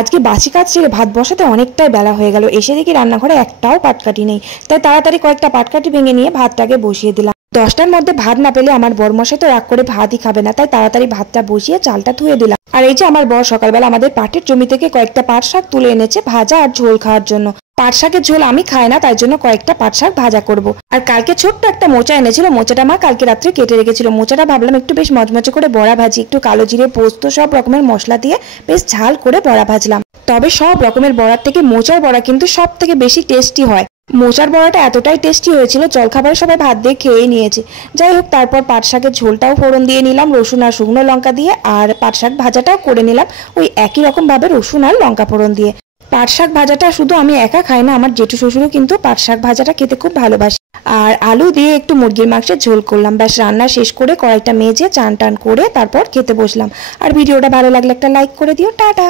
আজকে বাসি কাজ ছেড়ে ভাত বসাতে অনেকটাই বেলা হয়ে গেল। এসে দেখি রান্নাঘরে একটাও পাটকাঠি নেই, তাই তাড়াতাড়ি কয়েকটা পাটকাঠি ভেঙে নিয়ে ভাতটাকে বসিয়ে দিলাম। 10টার মধ্যে ভাত না পেলে আমার বরমশাই তো রাগ করে ভাতই খাবে না, তাই তাড়াতাড়ি ভাতটা বসিয়ে চালটা ধুয়ে দিলাম। আর এই যে আমার বর সকালবেলা আমাদের পাটের জমি থেকে কয়েকটা পাট শাক তুলে এনেছে ভাজা আর ঝোল খাওয়ার জন্য। পাট শাকের ঝোল আমি খাই না, তাই জন্য কয়েকটা পাট শাক ভাজা করব। আর কালকে ছোট্ট একটা মোচা এনেছিল, মোচাটা মা কালকে রাত্রে কেটে রেখেছিল। মোচাটা ভাবলাম একটু বেশ মচমচে করে বড়া ভাজি, একটু কালো জিরে পোস্ত সব রকমের মশলা দিয়ে বেশ ঝাল করে বড়া ভাজলাম। তবে সব রকমের বড়ার থেকে মোচার বড়া কিন্তু সব থেকে বেশি টেস্টি হয়। মোচার বড়াটা এতটাই টেস্টি হয়েছিল জলখাবারে সবাই ভাত দিয়ে খেয়ে নিয়েছে। যাই হোক, তারপর পাট শাকের ঝোলটাও ফোড়ন দিয়ে নিলাম রসুন আর শুকনো লঙ্কা দিয়ে, আর পাট শাক ভাজাটাও করে নিলাম ওই একই রকম ভাবে রসুন আর লঙ্কা ফোড়ন দিয়ে। পাট শাক ভাজাটা শুধু আমি একা খাই না, আমার জেঠু শ্বশুরও কিন্তু পাট শাক ভাজাটা খেতে খুব ভালোবাসে। আর আলু দিয়ে একটু মুরগির মাংসের ঝোল করলাম। ব্যাস রান্না শেষ করে কড়াইটা মেজে চান টান করে তারপর খেতে বসলাম। আর ভিডিওটা ভালো লাগলে একটা লাইক করে দিও। টাটা।